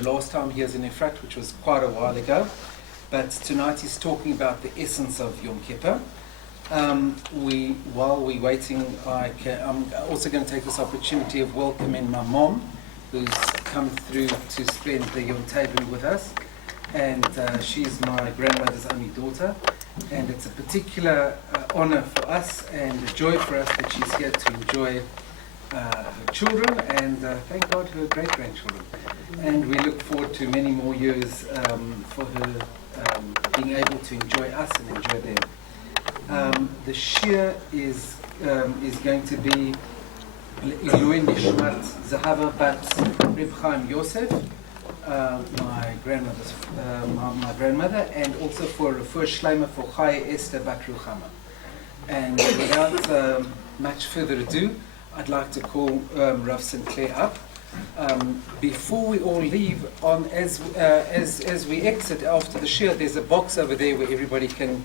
the last time he was in Efrat, which was quite a while ago. But tonight he's talking about the essence of Yom Kippur. While we're waiting, I'm also going to take this opportunity of welcoming my mom, who's come through to spend the Yom Tov with us. And she's my grandmother's only daughter. And it's a particular honor for us and a joy for us that she's here to enjoy her children and thank God her great-grandchildren. And we look forward to many more years for her being able to enjoy us and enjoy them. The shir is going to be Ilui Nishmat Zahava Bat Reb Chaim Yosef, my grandmother, and also for Refuah Shleima for Chaya Esther Bat Ruchama. And without much further ado, I'd like to call Rabbi Sinclair up. Before we all leave, as we exit after the shir, there's a box over there where everybody can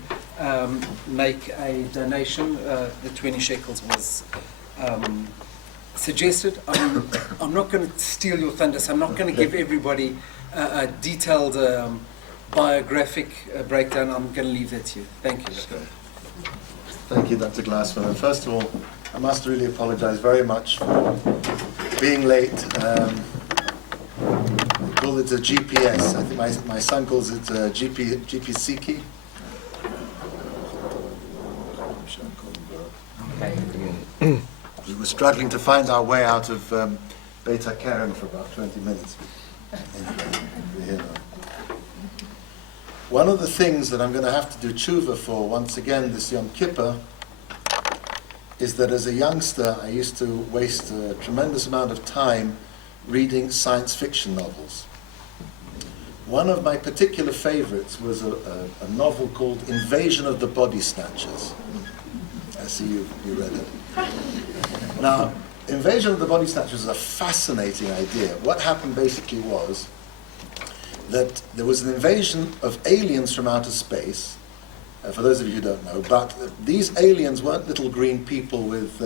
make a donation. The 20 shekels was suggested. I'm not going to steal your thunder, so I'm not going to give everybody a detailed biographic breakdown. I'm going to leave that to you. Thank you. Thank you, Dr. Glassman. And first of all, I must really apologize very much for being late. We call it a GPS. I think my son calls it a GPC key. Okay. We were struggling to find our way out of Beit HaKaren for about 20 minutes. We're here now. One of the things that I'm going to have to do tshuva for once again this Yom Kippur is that as a youngster I used to waste a tremendous amount of time reading science fiction novels. One of my particular favorites was a novel called Invasion of the Body Snatchers. I see you read it. Now, Invasion of the Body Snatchers is a fascinating idea. What happened basically was that there was an invasion of aliens from outer space, for those of you who don't know, but these aliens weren't little green people with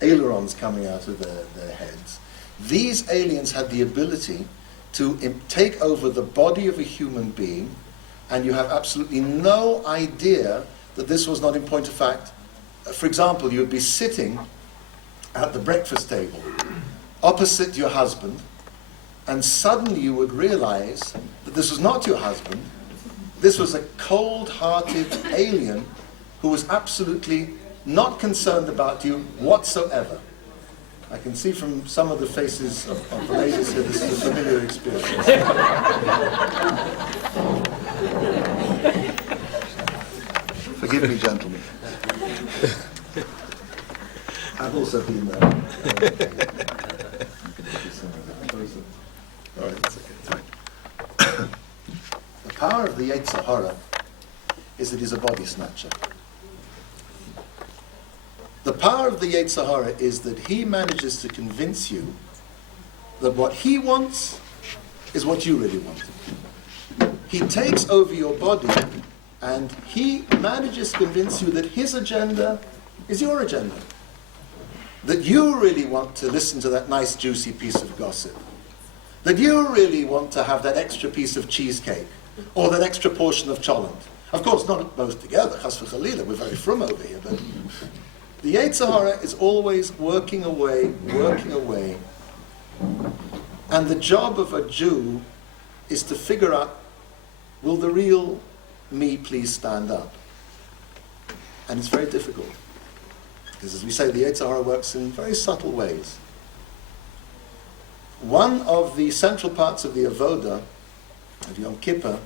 ailerons coming out of their heads. These aliens had the ability to take over the body of a human being, and you have absolutely no idea that this was not in point of fact. For example, you would be sitting at the breakfast table opposite your husband, and suddenly you would realize that this was not your husband. This was a cold-hearted alien who was absolutely not concerned about you whatsoever. I can see from some of the faces of the ladies here, this is a familiar experience. Forgive me, gentlemen. I've also been there. All right, that's okay. The power of the Yetzer Hara is that he's a body snatcher. The power of the Yetzer Hara is that he manages to convince you that what he wants is what you really want. He takes over your body and he manages to convince you that his agenda is your agenda. That you really want to listen to that nice juicy piece of gossip. That you really want to have that extra piece of cheesecake or that extra portion of cholent. Of course, not both together, chas v'chalila, we're very frum over here, but the Yetzer Hara is always working away. And the job of a Jew is to figure out, will the real me please stand up? And it's very difficult. Because as we say, the Yetzer Hara works in very subtle ways. One of the central parts of the Avoda of Yom Kippur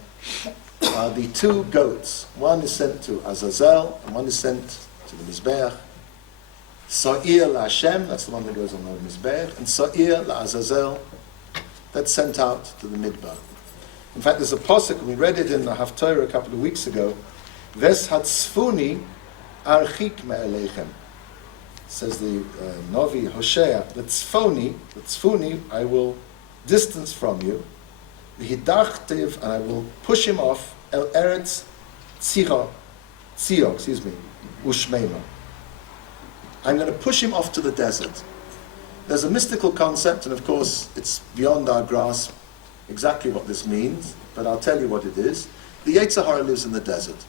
are the two goats. One is sent to Azazel, and one is sent to the Mizbeach. Sa'ir LaHashem, that's the one that goes on the Mizbeach, and Sa'ir LaAzazel, that's sent out to the Midbar. In fact, there's a posuk, we read it in the Haftorah a couple of weeks ago, Ves hatzfuni archik me'elechem. Says the Novi Hosea, the tzfuni, I will distance from you, v'hidachtiv, and I will push him off, el eretz tzio, ushmeima. I'm going to push him off to the desert. There's a mystical concept, and of course it's beyond our grasp exactly what this means, but I'll tell you what it is. The Yetzer Hara lives in the desert.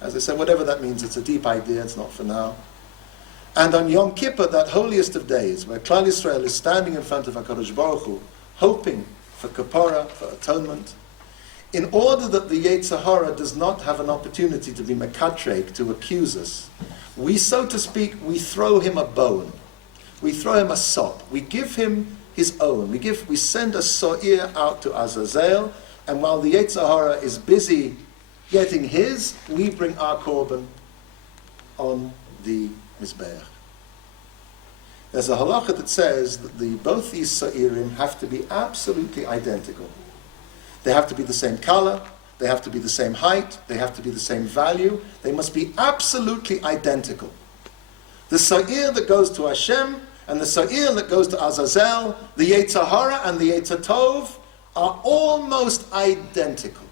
As I said, whatever that means, it's a deep idea, it's not for now. And on Yom Kippur, that holiest of days, where Klal Yisrael is standing in front of HaKadosh Baruch Hu, hoping for kapara, for atonement, in order that the Yetzer Hara does not have an opportunity to be mekatreg, to accuse us, we, so to speak, we throw him a bone. We throw him a sop. We give him his own. We send a so'ir out to Azazel, and while the Yetzer Hara is busy getting his, we bring our korban on the Mizbeach. There's a halacha that says that both these sa'irim have to be absolutely identical. They have to be the same color, they have to be the same height, they have to be the same value, they must be absolutely identical. The sa'ir that goes to Hashem and the sa'ir that goes to Azazel, the Yetzer Hara and the Yetzer Tov, are almost identical.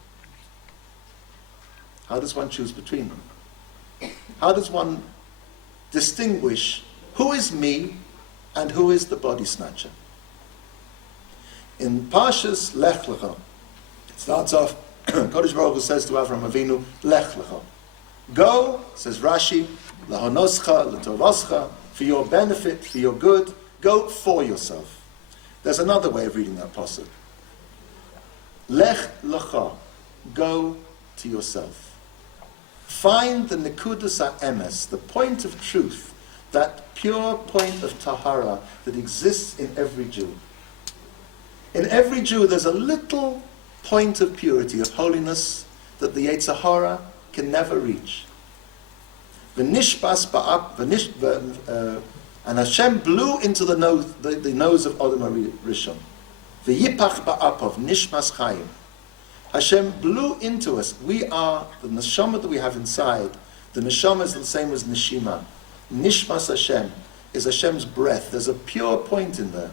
How does one choose between them? How does one distinguish who is me and who is the body snatcher? In Parshas Lech Lecha, it starts off, Kodesh Baruch Hu says to Avram Avinu, Lech Lecha. Go, says Rashi, Lahonoscha, Letovoscha, for your benefit, for your good, go for yourself. There's another way of reading that passage. Lech Lecha, go to yourself. Find the Nekudas HaEmes, the point of truth, that pure point of Tahara that exists in every Jew. In every Jew there's a little point of purity, of holiness, that the Yetzer Hara can never reach. V'nishbas ba'ap, and Hashem blew into the nose of Adam Rishon. V'yipach ba'apov, nishmas chayim. Hashem blew into us. We are, the neshama that we have inside, the neshama is the same as neshima. Nishmas Hashem is Hashem's breath. There's a pure point in there.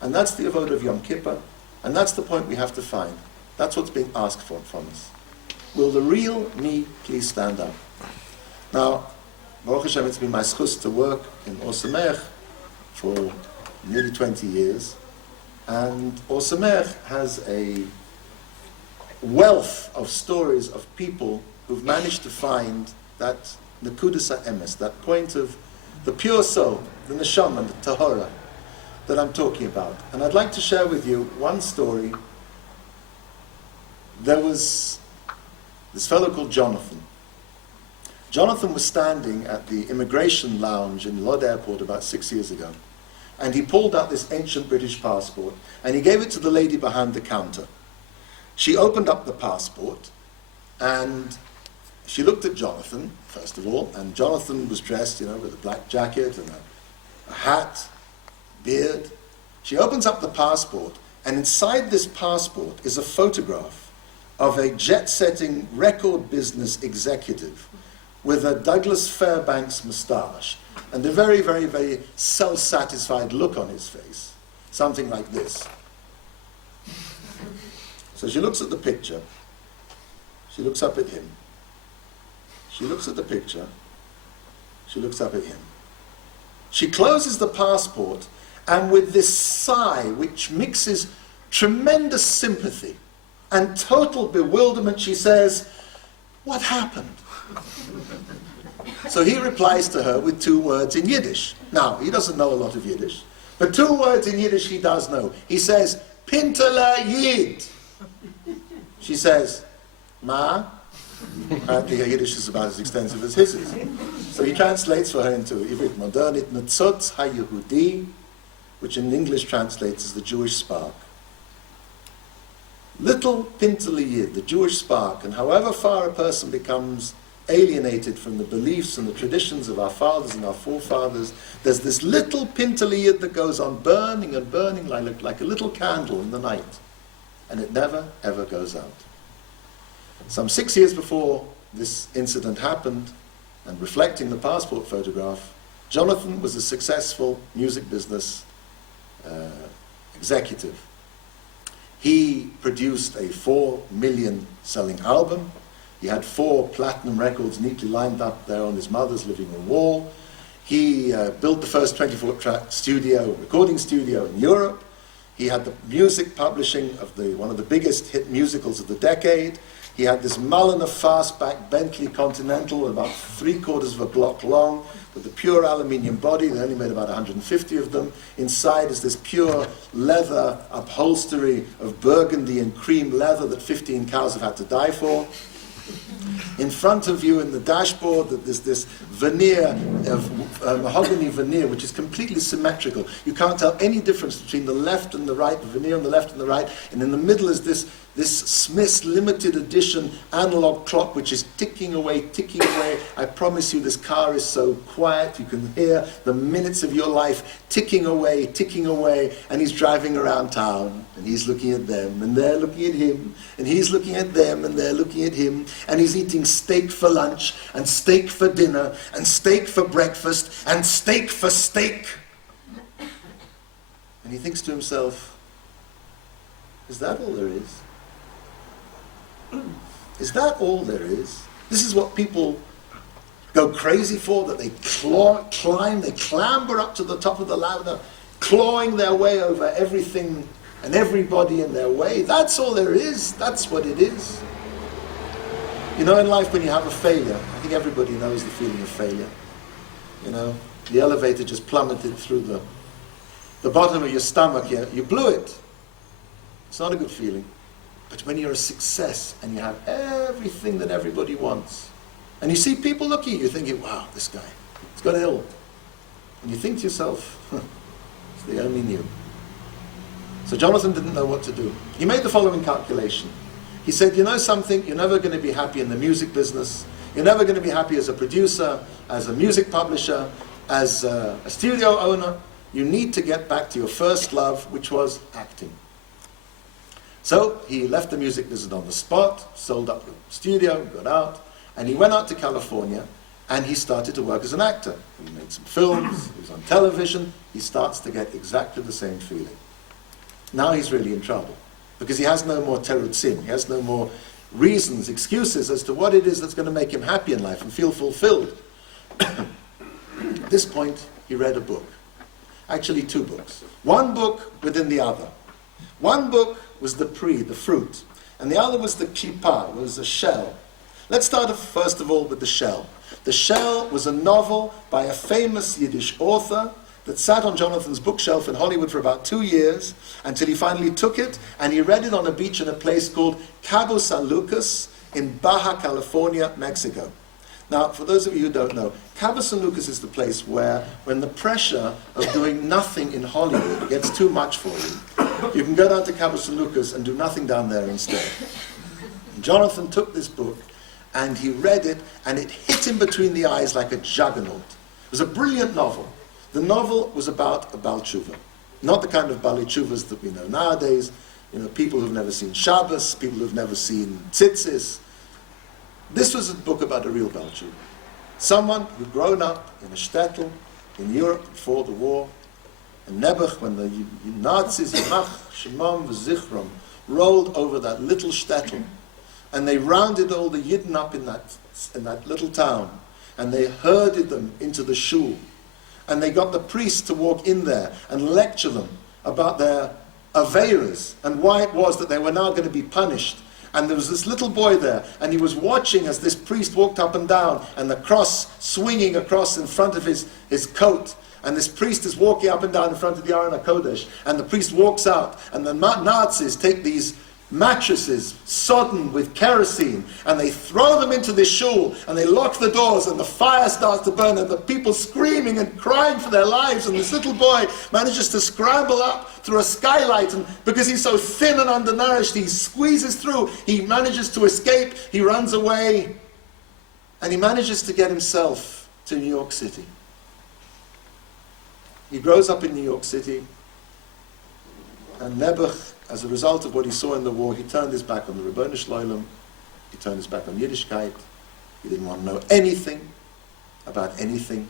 And that's the avodah of Yom Kippur, and that's the point we have to find. That's what's being asked for from us. Will the real me please stand up? Now, Baruch Hashem, it's been my schus to work in Or Sameach for nearly 20 years, and Or Sameach has a wealth of stories of people who've managed to find that Nekudas HaEmes, that point of the pure soul, the neshama, the tahara, that I'm talking about. And I'd like to share with you one story. There was this fellow called Jonathan. Jonathan was standing at the immigration lounge in Lod Airport about 6 years ago, and he pulled out this ancient British passport, and he gave it to the lady behind the counter. She opened up the passport, and she looked at Jonathan, first of all, and Jonathan was dressed, with a black jacket and a hat, beard. She opens up the passport, and inside this passport is a photograph of a jet-setting record business executive with a Douglas Fairbanks moustache and a very, very, very self-satisfied look on his face. Something like this. So she looks at the picture. She looks up at him. She looks at the picture. She looks up at him. She closes the passport, and with this sigh, which mixes tremendous sympathy and total bewilderment, she says, "What happened?" So he replies to her with 2 words in Yiddish. Now, he doesn't know a lot of Yiddish, but 2 words in Yiddish he does know. He says, "Pintele Yid." She says, "Ma?" Apparently her Yiddish is about as extensive as his is. So he translates for her into Ivrit Modernit Netzotz HaYehudi, which in English translates as the Jewish spark. Little Pintele Yid, the Jewish spark, and however far a person becomes alienated from the beliefs and the traditions of our fathers and our forefathers, there's this little Pintele Yid that goes on burning and burning like a little candle in the night. And it never, ever goes out. Some 6 years before this incident happened, and reflecting the passport photograph, Jonathan was a successful music business executive. He produced a 4 million selling album. He had 4 platinum records neatly lined up there on his mother's living room wall. He built the first 24-track recording studio in Europe. He had the music publishing of one of the biggest hit musicals of the decade. He had this Mulliner fastback Bentley Continental, about 3/4 of a block long, with a pure aluminium body. They only made about 150 of them. Inside is this pure leather upholstery of burgundy and cream leather that 15 cows have had to die for. In front of you in the dashboard, there's this veneer of mahogany veneer, which is completely symmetrical. You can't tell any difference between the left and the right, the veneer on the left and the right. And in the middle is this Smith's limited edition analog clock, which is ticking away, ticking away. I promise you, this car is so quiet, you can hear the minutes of your life ticking away, and he's driving around town, and he's looking at them, and they're looking at him, and he's looking at them, and they're looking at him, and he's eating steak for lunch, and steak for dinner, and steak for breakfast, and steak for steak. And he thinks to himself, is that all there is? Is that all there is? This is what people go crazy for, that they climb, they clamber up to the top of the ladder, clawing their way over everything and everybody in their way. That's all there is. That's what it is. You know, in life when you have a failure, I think everybody knows the feeling of failure. You know, the elevator just plummeted through the bottom of your stomach. You blew it. It's not a good feeling. But when you're a success and you have everything that everybody wants, and you see people looking at you thinking, wow, this guy, he's got ill. And you think to yourself, if they only knew. So Jonathan didn't know what to do. He made the following calculation. He said, you know something, you're never going to be happy in the music business. You're never going to be happy as a producer, as a music publisher, as a studio owner. You need to get back to your first love, which was acting. So he left the music business on the spot, sold up the studio, got out, and he went out to California, and he started to work as an actor. He made some films, he was on television. He starts to get exactly the same feeling. Now he's really in trouble, because he has no more terutzim, he has no more reasons, excuses as to what it is that's going to make him happy in life and feel fulfilled. At this point, he read a book. Actually, two books. One book within the other. One book was the fruit, and the other was the klipa, was a shell. Let's start first of all with the shell. The shell was a novel by a famous Yiddish author that sat on Jonathan's bookshelf in Hollywood for about 2 years, until he finally took it, and he read it on a beach in a place called Cabo San Lucas in Baja California, Mexico. Now, for those of you who don't know, Cabo San Lucas is the place where, when the pressure of doing nothing in Hollywood gets too much for you, you can go down to Cabo San Lucas and do nothing down there instead. And Jonathan took this book, and he read it, and it hit him between the eyes like a juggernaut. It was a brilliant novel. The novel was about a Baal Tshuva. Not the kind of Baalei Tshuvas that we know nowadays, you know, people who've never seen Shabbos, people who've never seen tzitzis. This was a book about a real Baal Tshuva. Someone who'd grown up in a shtetl in Europe before the war, and Nebuch, when the Nazis, Yimach, Shemam, V'zichrom, rolled over that little shtetl, and they rounded all the Yidden up in that little town, and they herded them into the shul, and they got the priests to walk in there and lecture them about their aveiras and why it was that they were now going to be punished. And there was this little boy there, and he was watching as this priest walked up and down, and the cross swinging across in front of his coat. And this priest is walking up and down in front of the Aron HaKodesh, and the priest walks out, and the Nazis take these mattresses sodden with kerosene, and they throw them into this shul, and they lock the doors, and the fire starts to burn, and the people screaming and crying for their lives, and this little boy manages to scramble up through a skylight, and because he's so thin and undernourished, he squeezes through, he manages to escape, he runs away, and he manages to get himself to New York City. He grows up in New York City, and Nebuch, as a result of what he saw in the war, he turned his back on the Rebbeinu Shloilem, he turned his back on Yiddishkeit, he didn't want to know anything about anything.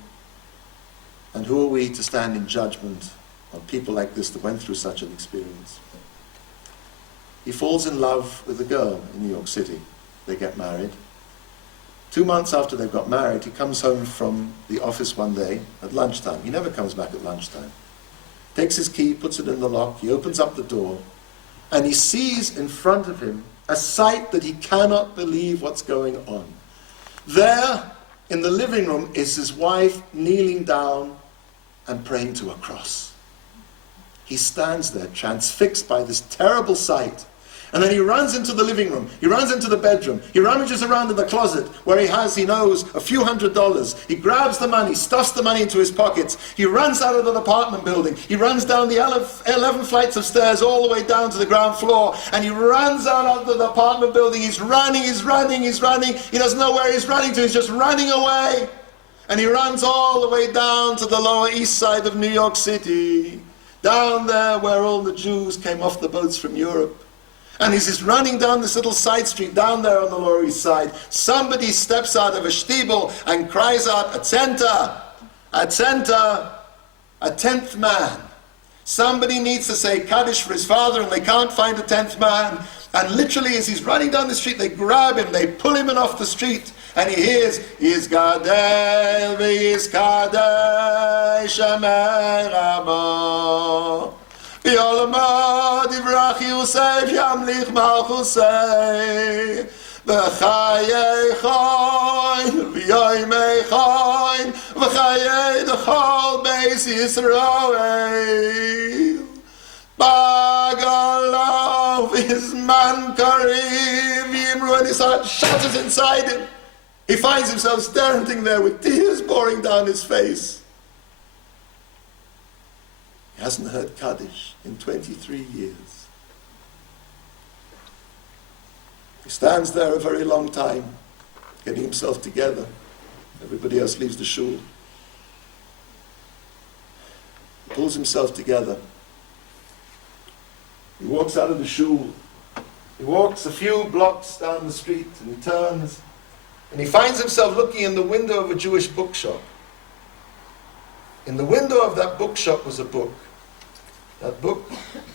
And who are we to stand in judgment on people like this that went through such an experience? He falls in love with a girl in New York City. They get married. 2 months after they've got married, he comes home from the office one day at lunchtime. He never comes back at lunchtime. takes his key, puts it in the lock, he opens up the door, and he sees in front of him a sight that he cannot believe what's going on. There, in the living room, is his wife kneeling down and praying to a cross. He stands there, transfixed by this terrible sight. And then he runs into the living room, he runs into the bedroom, he rummages around in the closet where he has, he knows, a few $100s. He grabs the money, stuffs the money into his pockets. He runs out of the apartment building. He runs down the 11 flights of stairs all the way down to the ground floor. And he runs out of the apartment building. He's running, he's running, he's running. He doesn't know where he's running to. He's just running away. And he runs all the way down to the Lower East Side of New York City. Down there where all the Jews came off the boats from Europe. And as he's running down this little side street down there on the Lower East Side, somebody steps out of a shtibel and cries out, "Atzenta! Atzenta! A 10th man." Somebody needs to say Kaddish for his father and they can't find a 10th man. And literally as he's running down the street, they grab him, they pull him in off the street. And he hears, "Yizgadel v'yizkadesh Amen Ramo. V'yolama divrach Yosef yamlich malchusei. V'chayei choin, v'yoymei choin, v'chayei d'chol beis Yisrael. Bagalav v'izman karev yimru." And his heart shatters inside him. He finds himself standing there with tears pouring down his face. He hasn't heard Kaddish in 23 years. He stands there a very long time, getting himself together. Everybody else leaves the shul. He pulls himself together. He walks out of the shul. He walks a few blocks down the street and he turns. And he finds himself looking in the window of a Jewish bookshop. In the window of that bookshop was a book. That book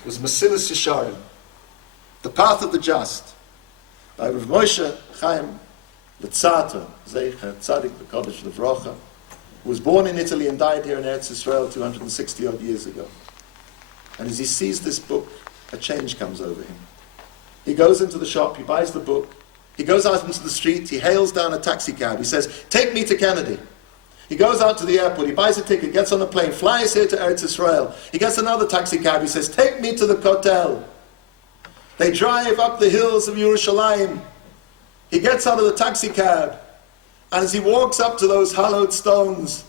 was Mesilas Yesharim, The Path of the Just, by Rav Moshe Chaim Luzzatto, Zeicher Tzadik B'Kodesh Levrocha, who was born in Italy and died here in Eretz Yisrael 260 odd years ago. And as he sees this book, a change comes over him. He goes into the shop, he buys the book, he goes out into the street, he hails down a taxi cab, he says, "Take me to Kennedy." He goes out to the airport, he buys a ticket, gets on a plane, flies here to Eretz Yisrael. He gets another taxi cab, he says, "Take me to the Kotel." They drive up the hills of Yerushalayim. He gets out of the taxi cab, and as he walks up to those hallowed stones,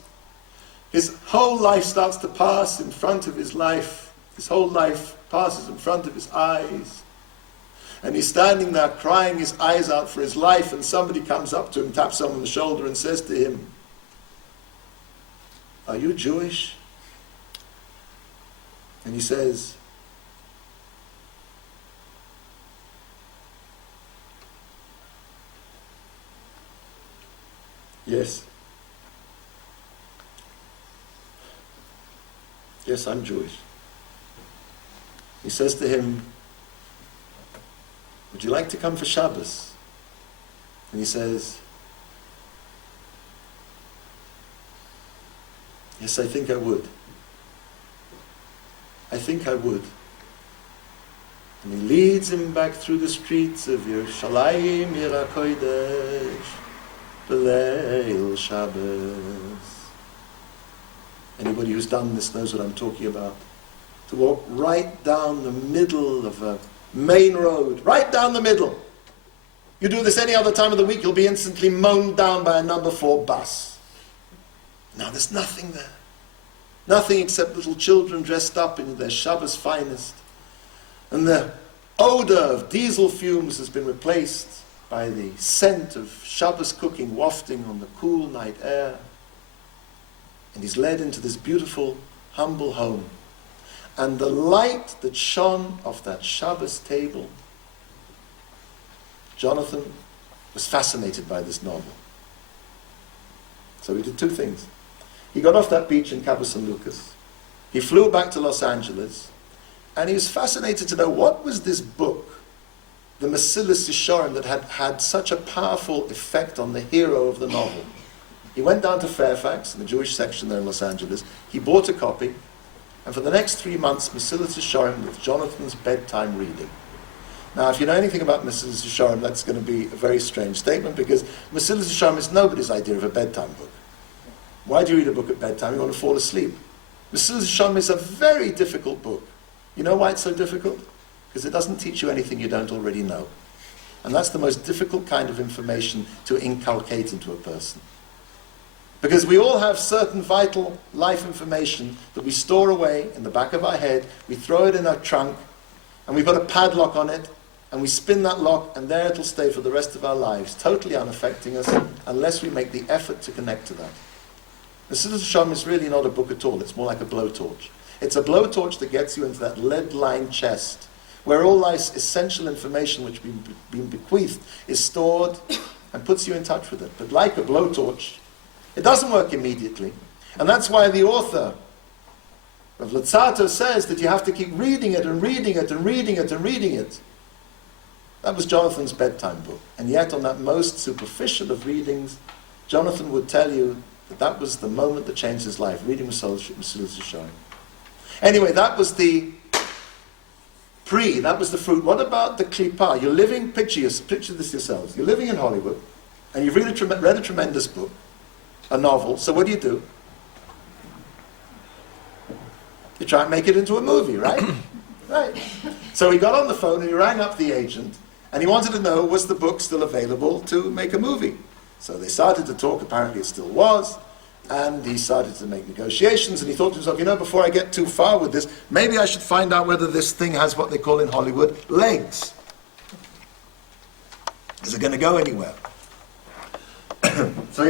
his whole life starts to pass in front of his life. His whole life passes in front of his eyes. And he's standing there crying his eyes out for his life, and somebody comes up to him, taps him on the shoulder and says to him, "Are you Jewish?" And he says, "Yes. Yes, I'm Jewish." He says to him, "Would you like to come for Shabbos?" And he says, "Yes, I think I would. I think I would." And he leads him back through the streets of Yerushalayim, Yer HaKodesh, B'leil Shabbos. Anybody who's done this knows what I'm talking about. To walk right down the middle of a main road, right down the middle. You do this any other time of the week, you'll be instantly mown down by a number 4 bus. Now there's nothing there. Nothing except little children dressed up in their Shabbos finest. And the odor of diesel fumes has been replaced by the scent of Shabbos cooking wafting on the cool night air. And he's led into this beautiful, humble home. And the light that shone off that Shabbos table, Jonathan was fascinated by this novel. So he did 2 things. He got off that beach in Cabo San Lucas. He flew back to Los Angeles, and he was fascinated to know what was this book, the Mesilas Yesharim, that had had such a powerful effect on the hero of the novel. He went down to Fairfax, in the Jewish section there in Los Angeles. He bought a copy. And for the next 3 months, Mesilas Yesharim with Jonathan's bedtime reading. Now, if you know anything about Mesilas Yesharim, that's going to be a very strange statement, because Mesilas Yesharim is nobody's idea of a bedtime book. Why do you read a book at bedtime? You want to fall asleep. Mesilas Yesharim is a very difficult book. You know why it's so difficult? Because it doesn't teach you anything you don't already know. And that's the most difficult kind of information to inculcate into a person. Because we all have certain vital life information that we store away in the back of our head, we throw it in our trunk, and we put a padlock on it, and we spin that lock, and there it'll stay for the rest of our lives, totally unaffecting us, unless we make the effort to connect to that. The Mesilas Yesharim is really not a book at all, it's more like a blowtorch. It's a blowtorch that gets you into that lead-lined chest, where all life's essential information which has been bequeathed is stored and puts you in touch with it. But like a blowtorch, it doesn't work immediately. And that's why the author of Luzzatto says that you have to keep reading it and reading it and reading it and reading it. That was Jonathan's bedtime book. And yet on that most superficial of readings, Jonathan would tell you that that was the moment that changed his life, reading Mesilas Yesharim. Anyway, that was the that was the fruit. What about the klipa? You're living, picture this yourselves. You're living in Hollywood, and you've read a tremendous book, a novel. So what do? You try and make it into a movie, right? Right. So he got on the phone and he rang up the agent, and he wanted to know, was the book still available to make a movie? So they started to talk, apparently it still was, and he started to make negotiations, and he thought to himself, before I get too far with this, maybe I should find out whether this thing has what they call in Hollywood legs. Is it going to go anywhere? So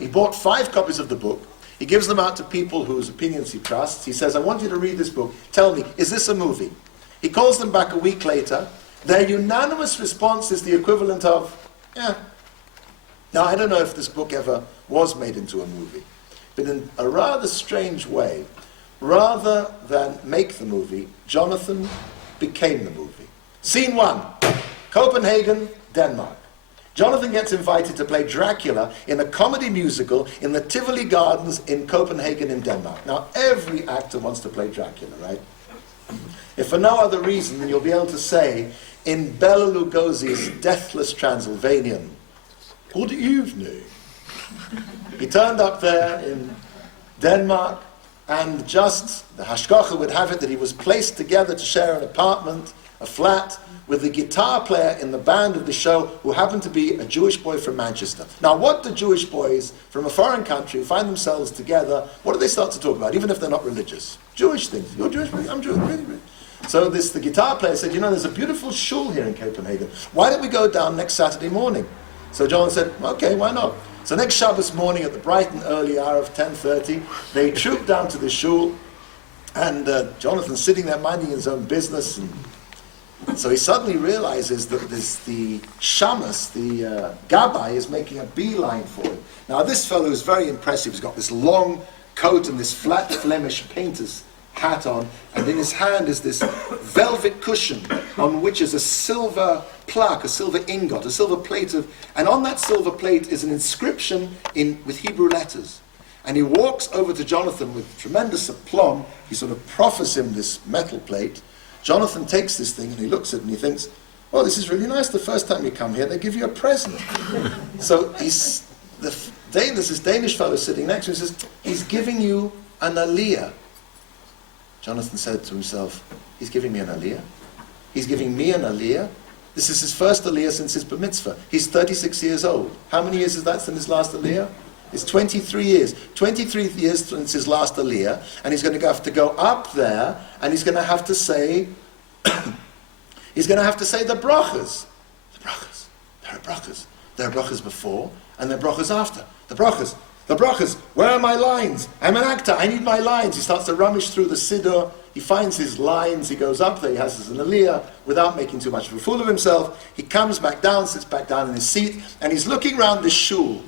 he bought 5 copies of the book. He gives them out to people whose opinions he trusts. He says, I want you to read this book. Tell me, is this a movie? He calls them back a week later. Their unanimous response is the equivalent of, yeah. Now, I don't know if this book ever was made into a movie, but in a rather strange way, rather than make the movie, Jonathan became the movie. Scene 1, Copenhagen, Denmark. Jonathan gets invited to play Dracula in a comedy musical in the Tivoli Gardens in Copenhagen in Denmark. Now, every actor wants to play Dracula, right? If for no other reason than you'll be able to say, in Bela Lugosi's Deathless Transylvanian, good evening. He turned up there in Denmark, and just the hashgacha would have it that he was placed together to share an apartment, a flat, with the guitar player in the band of the show who happened to be a Jewish boy from Manchester. Now, what do Jewish boys from a foreign country who find themselves together, what do they start to talk about, even if they're not religious? Jewish things. You're Jewish? I'm Jewish. Really, really. So the guitar player said, there's a beautiful shul here in Copenhagen. Why don't we go down next Saturday morning? So John said, okay, why not? So next Shabbos morning at the bright and early hour of 10:30, they trooped down to the shul, and Jonathan's sitting there minding his own business. And so he suddenly realizes that the shamus, the gabbai, is making a beeline for him. Now this fellow is very impressive. He's got this long coat and this flat Flemish painter's hat on, and in his hand is this velvet cushion on which is a silver plaque, a silver ingot, a silver plate and on that silver plate is an inscription with Hebrew letters. And he walks over to Jonathan with tremendous aplomb. He sort of proffers him this metal plate. Jonathan takes this thing and he looks at it and he thinks, oh, this is really nice. The first time you come here, they give you a present. So there's this Danish fellow sitting next to him and says, he's giving you an aliyah. Jonathan said to himself, he's giving me an aliyah? He's giving me an aliyah? This is his first aliyah since his bar mitzvah. He's 36 years old. How many years is that since his last aliyah? It's 23 years. 23 years since his last aliyah, and he's going to have to go up there, and he's going to have to say, the brachas. The brachas. There are brachas. There are brachas before, and there are brachas after. The brachas. The brachas, where are my lines? I'm an actor, I need my lines. He starts to rummage through the siddur, he finds his lines, he goes up there, he has his aliyah, without making too much of a fool of himself. He comes back down, sits back down in his seat, and he's looking round the shul,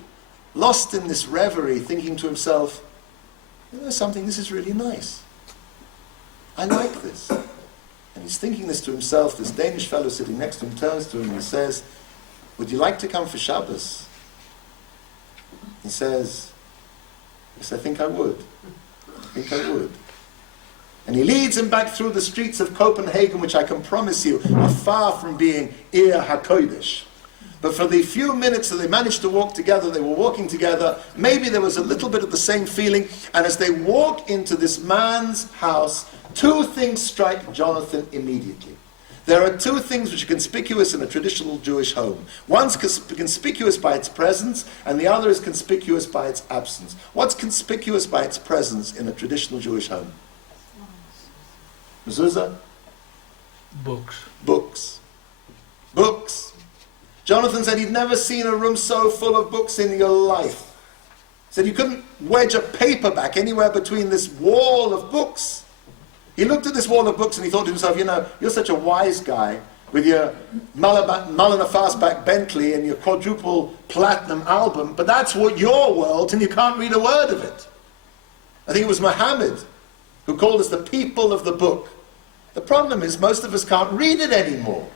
lost in this reverie, thinking to himself, something, this is really nice. I like this. And he's thinking this to himself. This Danish fellow sitting next to him turns to him and says, would you like to come for Shabbos? He says, yes, I think I would. I think I would. And he leads him back through the streets of Copenhagen, which I can promise you are far from being Ir HaKodesh. But for the few minutes that they managed to walk together, they were walking together, maybe there was a little bit of the same feeling, and as they walk into this man's house, two things strike Jonathan immediately. There are two things which are conspicuous in a traditional Jewish home. One's conspicuous by its presence, and the other is conspicuous by its absence. What's conspicuous by its presence in a traditional Jewish home? Mezuzah? Books. Books. Books. Jonathan said he'd never seen a room so full of books in your life. He said you couldn't wedge a paperback anywhere between this wall of books. He looked at this wall of books and he thought to himself, you know, you're such a wise guy with your Mulliner Fastback Bentley and your quadruple platinum album, but that's what your world, and you can't read a word of it. I think it was Muhammad who called us the people of the book. The problem is most of us can't read it anymore.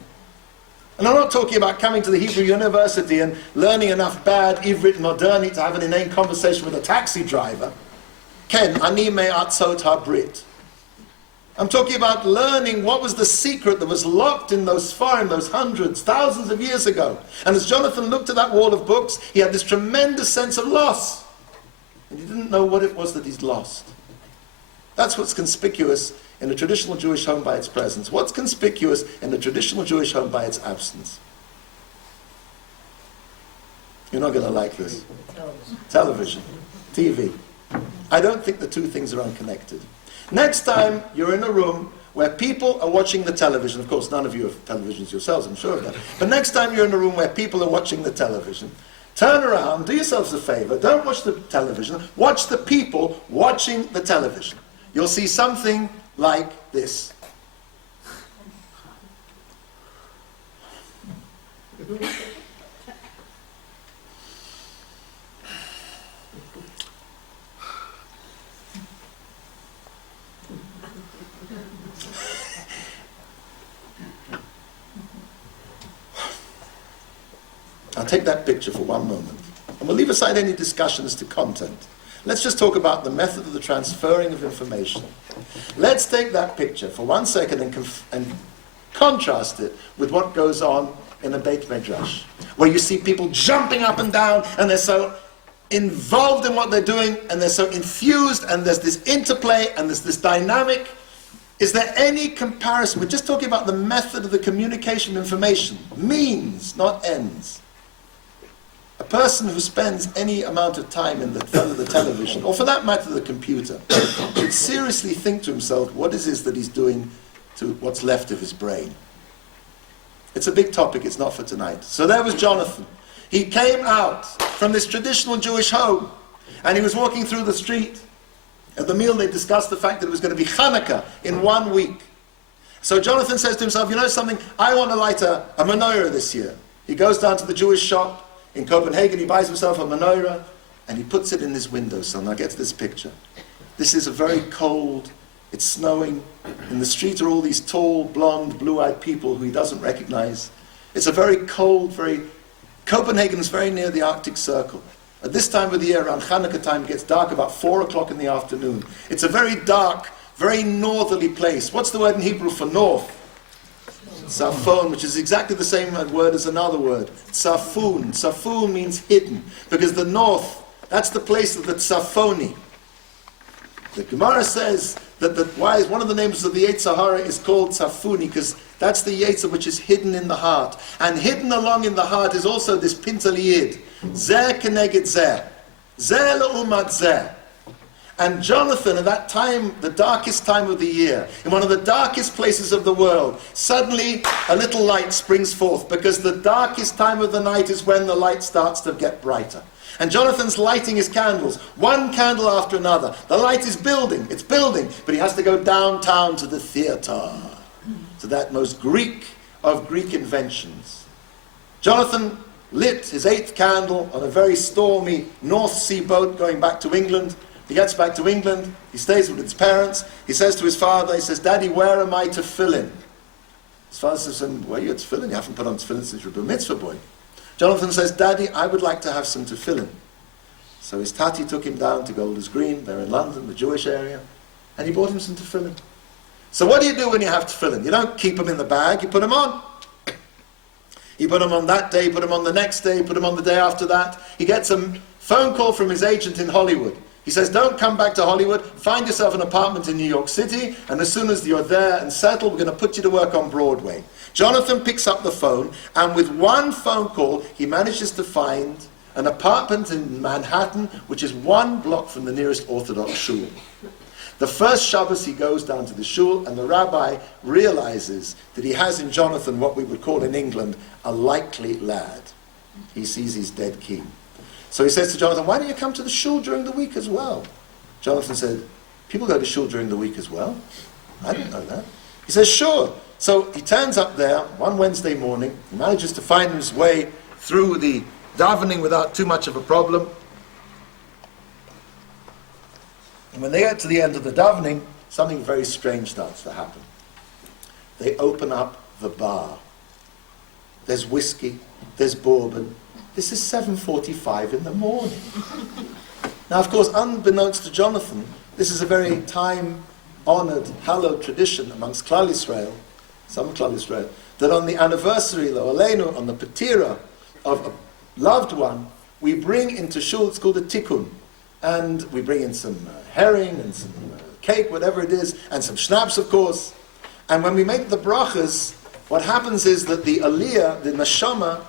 And I'm not talking about coming to the Hebrew University and learning enough bad Ivrit Moderni to have an inane conversation with a taxi driver. Ken, ani me'atzot habrit. I'm talking about learning what was the secret that was locked in those hundreds, thousands of years ago. And as Jonathan looked at that wall of books, he had this tremendous sense of loss. And he didn't know what it was that he's lost. That's what's conspicuous in a traditional Jewish home by its presence. What's conspicuous in a traditional Jewish home by its absence? You're not going to like this. Television. TV. I don't think the two things are unconnected. Next time you're in a room where people are watching the television, of course none of you have televisions yourselves, I'm sure of that, but next time you're in a room where people are watching the television, turn around, do yourselves a favor, don't watch the television, watch the people watching the television. You'll see something like this. I'll take that picture for one moment, and we'll leave aside any discussion as to content. Let's just talk about the method of the transferring of information. Let's take that picture for 1 second and contrast it with what goes on in a Beit Midrash, where you see people jumping up and down, and they're so involved in what they're doing, and they're so infused, and there's this interplay, and there's this dynamic. Is there any comparison? We're just talking about the method of the communication of information. Means, not ends. A person who spends any amount of time in front of the television, or for that matter the computer, should seriously think to himself what it is that he's doing to what's left of his brain. It's a big topic, it's not for tonight. So there was Jonathan. He came out from this traditional Jewish home, and he was walking through the street. At the meal they discussed the fact that it was going to be Hanukkah in 1 week. So Jonathan says to himself, you know something, I want to light a menorah this year. He goes down to the Jewish shop in Copenhagen, he buys himself a menorah, and he puts it in his windowsill. Now get to this picture. This is a very cold, it's snowing, in the street are all these tall, blonde, blue-eyed people who he doesn't recognize. It's a very cold, Copenhagen is very near the Arctic Circle. At this time of the year, around Hanukkah time, it gets dark about 4 o'clock in the afternoon. It's a very dark, very northerly place. What's the word in Hebrew for north? Safon, which is exactly the same word as another word. Safun. Safun means hidden. Because the north, that's the place of the Tzafoni. The Gemara says that one of the names of the Yetzer Hara is called Tzafuni, because that's the Yetzer which is hidden in the heart. And hidden along in the heart is also this Pintal Yid. Zeh keneged zeh. Zeh le'umat zeh. And Jonathan, at that time, the darkest time of the year, in one of the darkest places of the world, suddenly a little light springs forth, because the darkest time of the night is when the light starts to get brighter. And Jonathan's lighting his candles, one candle after another. The light is building, it's building, but he has to go downtown to the theater, to that most Greek of Greek inventions. Jonathan lit his 8th candle on a very stormy North Sea boat going back to England. He gets back to England, he stays with his parents, he says to his father, he says, Daddy, where am I to fill in? His father says to him, where are you to fill in? You haven't put on tefillin since you're a mitzvah boy. Jonathan says, Daddy, I would like to have some tefillin. So his tati took him down to Golders Green, they're in London, the Jewish area, and he bought him some tefillin. So what do you do when you have tefillin? You don't keep them in the bag, you put them on. You put them on that day, put them on the next day, put them on the day after that. He gets a phone call from his agent in Hollywood. He says, don't come back to Hollywood, find yourself an apartment in New York City, and as soon as you're there and settled, we're going to put you to work on Broadway. Jonathan picks up the phone, and with one phone call, he manages to find an apartment in Manhattan, which is 1 block from the nearest Orthodox shul. The first Shabbos he goes down to the shul, and the rabbi realizes that he has in Jonathan what we would call in England a likely lad. He sees his dead key. So he says to Jonathan, why don't you come to the shul during the week as well? Jonathan said, people go to shul during the week as well? I didn't know that. He says, sure. So he turns up there one Wednesday morning, he manages to find his way through the davening without too much of a problem. And when they get to the end of the davening, something very strange starts to happen. They open up the bar. There's whiskey, there's bourbon. This is 7:45 in the morning. Now, of course, unbeknownst to Jonathan, this is a very time-honored, hallowed tradition amongst Klal Yisrael, some Klal Yisrael, that on the anniversary, Lo Aleinu, on the patira of a loved one, we bring into shul, it's called a tikkun, and we bring in some herring and some cake, whatever it is, and some schnapps, of course. And when we make the brachas, what happens is that the aliyah, the neshama,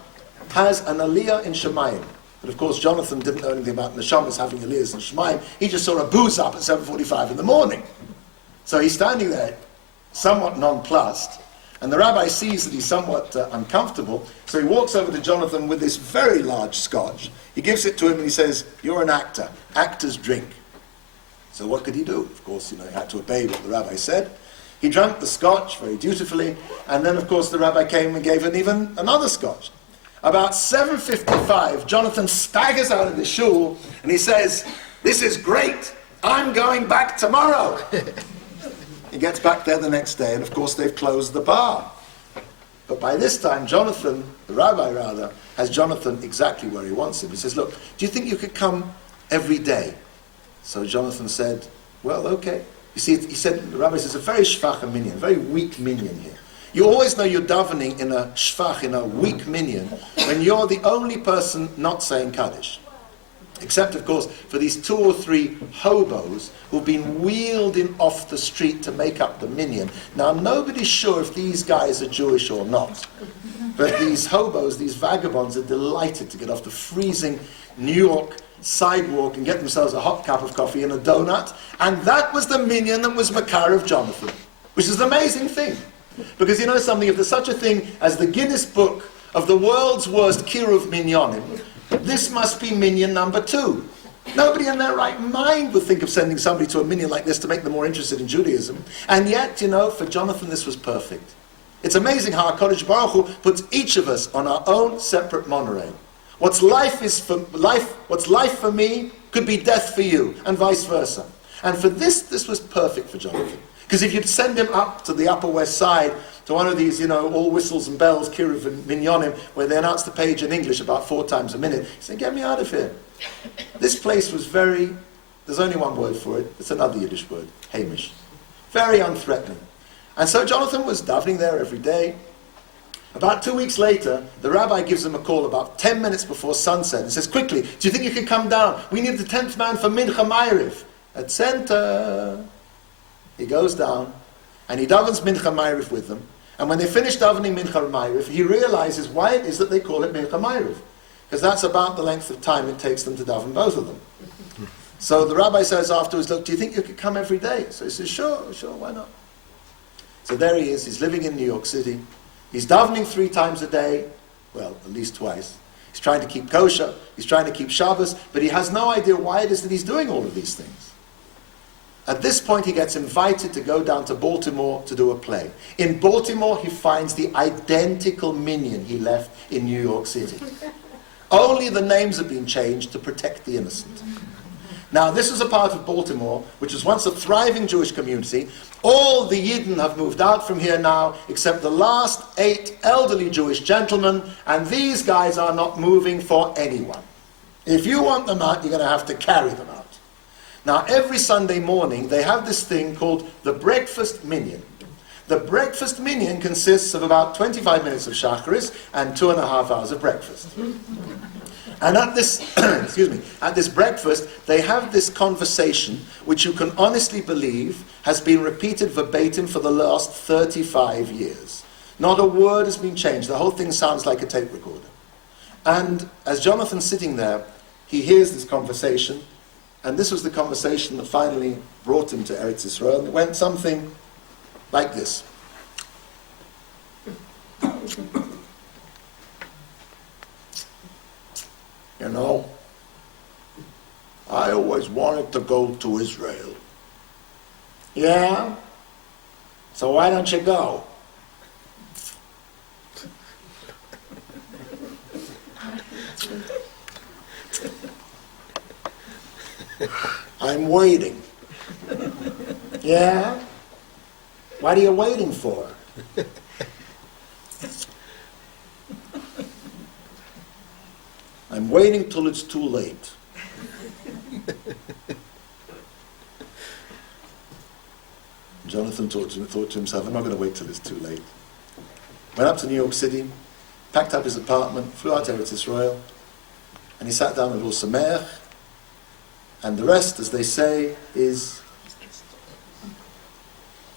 has an aliyah in Shemayim. But of course, Jonathan didn't know anything about neshamas having aliyahs in Shemayim. He just saw a booze up at 7:45 in the morning. So he's standing there, somewhat nonplussed, and the rabbi sees that he's somewhat uncomfortable, so he walks over to Jonathan with this very large scotch. He gives it to him and he says, you're an actor. Actors drink. So what could he do? Of course, he had to obey what the rabbi said. He drank the scotch very dutifully, and then of course the rabbi came and gave him even another scotch. About 7:55, Jonathan staggers out of the shul and he says, this is great, I'm going back tomorrow. He gets back there the next day, and of course they've closed the bar. But by this time, Jonathan, the rabbi rather, has Jonathan exactly where he wants him. He says, look, do you think you could come every day? So Jonathan said, well, okay. You see, he said, the rabbi says, a very shvach minyan, very weak minyan here. You always know you're davening in a shvach, in a weak minyan, when you're the only person not saying Kaddish. Except, of course, for these 2 or 3 hobos who've been wheeled in off the street to make up the minyan. Now, nobody's sure if these guys are Jewish or not. But these hobos, these vagabonds, are delighted to get off the freezing New York sidewalk and get themselves a hot cup of coffee and a donut. And that was the minyan that was Makar of Jonathan, which is an amazing thing. Because you know something, if there's such a thing as the Guinness Book of the world's worst kiruv minyanim, this must be minyan number 2. Nobody in their right mind would think of sending somebody to a minyan like this to make them more interested in Judaism. And yet, you know, for Jonathan this was perfect. It's amazing how HaKadosh Baruch Hu puts each of us on our own separate monorail. What's life for me could be death for you, and vice versa. And for this was perfect for Jonathan. Because if you'd send him up to the Upper West Side, to one of these, you know, all whistles and bells, kiruv and minyanim, where they announce the page in English about 4 times a minute, he said, get me out of here. This place was there's only one word for it, it's another Yiddish word, Hamish. Very unthreatening. And so Jonathan was davening there every day. About 2 weeks later, the rabbi gives him a call about 10 minutes before sunset and says, quickly, do you think you can come down? We need the 10th man for Mincha Ma'ariv at center. He goes down and he davens Mincha Ma'ariv with them. And when they finish davening Mincha Ma'ariv, he realizes why it is that they call it Mincha Ma'ariv. Because that's about the length of time it takes them to daven both of them. So the rabbi says afterwards, look, do you think you could come every day? So he says, sure, why not? So there he is, he's living in New York City. He's davening 3 times a day, well, at least twice. He's trying to keep kosher, he's trying to keep Shabbos, but he has no idea why it is that he's doing all of these things. At this point, he gets invited to go down to Baltimore to do a play. In Baltimore, he finds the identical minyan he left in New York City. Only the names have been changed to protect the innocent. Now, this is a part of Baltimore, which was once a thriving Jewish community. All the Yidden have moved out from here now, except the last 8 elderly Jewish gentlemen, and these guys are not moving for anyone. If you want them out, you're going to have to carry them out. Now, every Sunday morning, they have this thing called the breakfast minyan. The breakfast minyan consists of about 25 minutes of shacharis and 2.5 hours of breakfast. And at this, excuse me, at this breakfast, they have this conversation, which you can honestly believe has been repeated verbatim for the last 35 years. Not a word has been changed. The whole thing sounds like a tape recorder. And as Jonathan's sitting there, he hears this conversation, and this was the conversation that finally brought him to Eretz Yisrael, and it went something like this. You know, I always wanted to go to Israel. Yeah? So why don't you go? I'm waiting. Yeah? What are you waiting for? I'm waiting till it's too late. Jonathan thought to himself, I'm not going to wait till it's too late. Went up to New York City, packed up his apartment, flew out to Eretz Yisrael, and he sat down with Ul Sameach, and the rest, as they say, is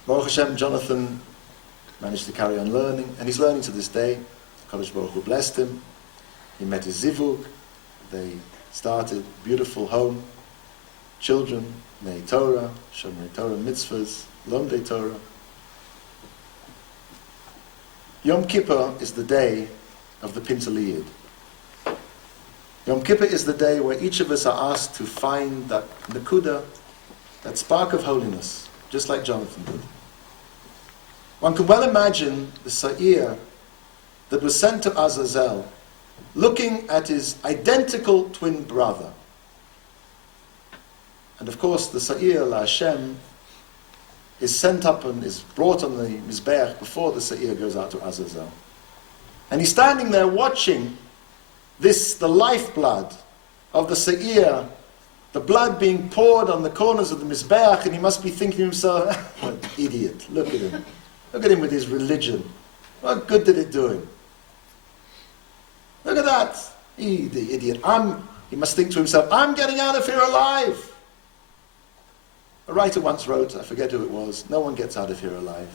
Baruch Hashem. Jonathan managed to carry on learning, and he's learning to this day. Kadosh Baruch Hu blessed him. He met his zivug. They started a beautiful home. Children, Nei Torah, Shomrei Torah, mitzvahs, Lomdei Torah. Yom Kippur is the day of the Pintaliyid. Yom Kippur is the day where each of us are asked to find that nakuda, that spark of holiness, just like Jonathan did. One can well imagine the Sa'ir that was sent to Azazel, looking at his identical twin brother. And of course, the Sa'ir La Hashem is sent up and is brought on the Mizbeach before the Sa'ir goes out to Azazel. And he's standing there watching this, the lifeblood of the Sa'ir, the blood being poured on the corners of the Mizbeach, and he must be thinking to himself, what an idiot, look at him. Look at him with his religion. What good did it do him? Look at that. The idiot. He must think to himself, I'm getting out of here alive. A writer once wrote, I forget who it was, no one gets out of here alive.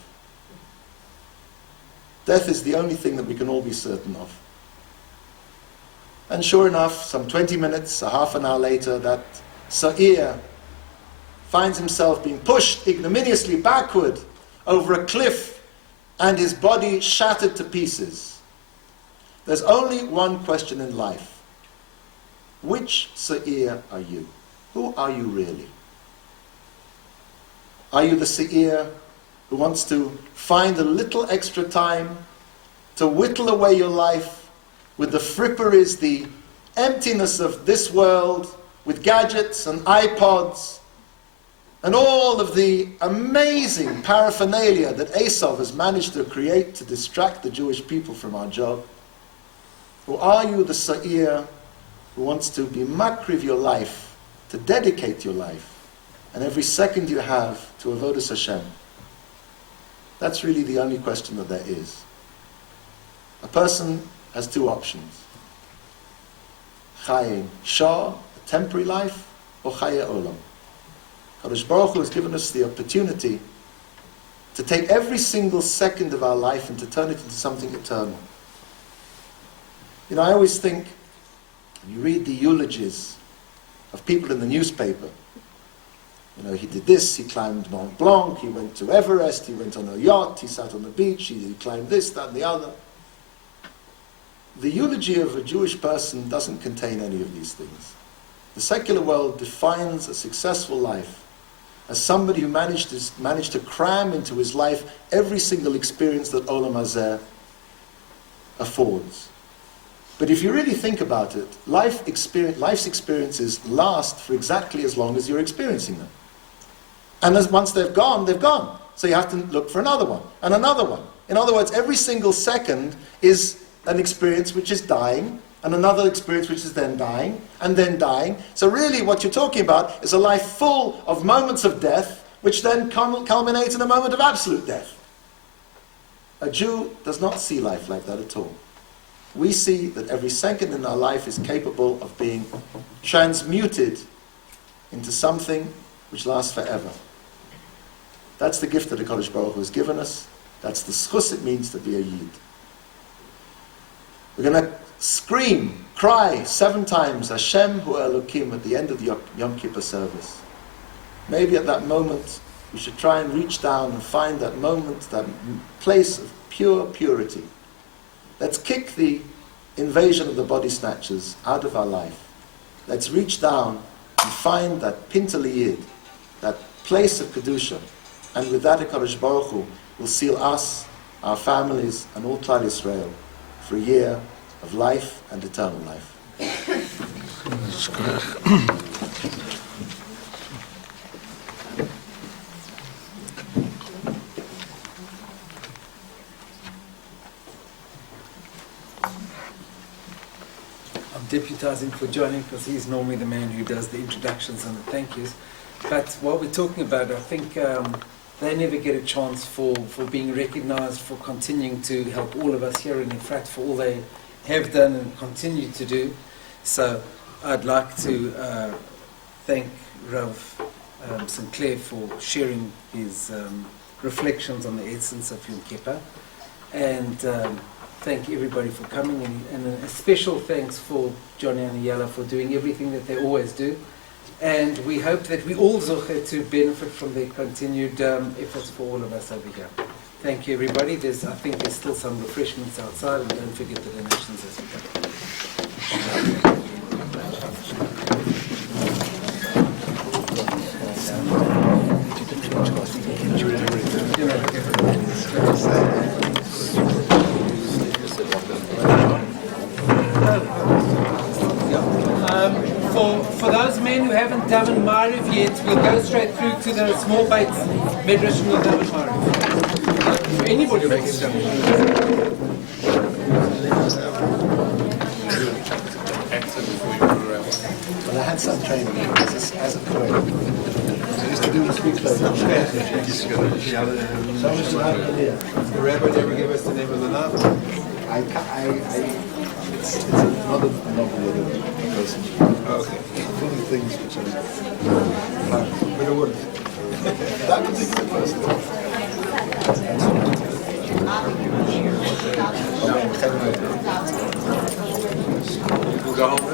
Death is the only thing that we can all be certain of. And sure enough, some 20 minutes, a half an hour later, that Sa'ir finds himself being pushed ignominiously backward over a cliff and his body shattered to pieces. There's only one question in life. Which Sa'ir are you? Who are you really? Are you the Sa'ir who wants to find a little extra time to whittle away your life with the fripperies, the emptiness of this world, with gadgets and iPods, and all of the amazing paraphernalia that Esau has managed to create to distract the Jewish people from our job? Or are you the Sa'ir who wants to be makriv your life, to dedicate your life, and every second you have to avodas Hashem? That's really the only question that there is. A person has two options. Chaye Shah, a temporary life, or Chaye Olam. Kadosh Baruch Hu has given us the opportunity to take every single second of our life and to turn it into something eternal. You know, I always think, when you read the eulogies of people in the newspaper, you know, he did this, he climbed Mont Blanc, he went to Everest, he went on a yacht, he sat on the beach, he climbed this, that, and the other. The eulogy of a Jewish person doesn't contain any of these things. The secular world defines a successful life as somebody who managed to cram into his life every single experience that Olam Hazeh affords. But if you really think about it, life's experiences last for exactly as long as you're experiencing them. And once they've gone, they've gone. So you have to look for another one, and another one. In other words, every single second is an experience which is dying, and another experience which is then dying, and then dying. So really what you're talking about is a life full of moments of death, which then culminate in a moment of absolute death. A Jew does not see life like that at all. We see that every second in our life is capable of being transmuted into something which lasts forever. That's the gift that the Kodesh Baruch Hu has given us. That's the schus it means to be a Yid. We're going to scream, cry 7 times, Hashem Hu Elokim, at the end of the Yom Kippur service. Maybe at that moment, we should try and reach down and find that moment, that place of pure purity. Let's kick the invasion of the body snatchers out of our life. Let's reach down and find that Pintali Yid, that place of Kedusha. And with that, HaKadosh Baruch Hu will seal us, our families, and all Klal Yisrael for a year of life and eternal life. I'm deputizing for Johnny because he's normally the man who does the introductions and the thank yous. But what we're talking about, I think they never get a chance for being recognized, for continuing to help all of us here in Efrat for all they have done and continue to do. So I'd like to thank Rabbi Sinclair for sharing his reflections on the essence of Yom Kippur, and thank everybody for coming, and a special thanks for Johnny and Yala for doing everything that they always do. And we hope that we all zoche to benefit from their continued efforts for all of us over here. Thank you, everybody. I think there's still some refreshments outside, and don't forget the donations as we go. For those men who haven't done Mariv yet, we'll go straight through to the small bites Medrash and we'll done Mariv. For anybody who has done Well, I had some training as a Kohen. I used to do the street clothes. The rabbi never gave us the name of the novel. It's not a novel with a person. Okay. Full of things which are But it worked. that particular person. We'll go home.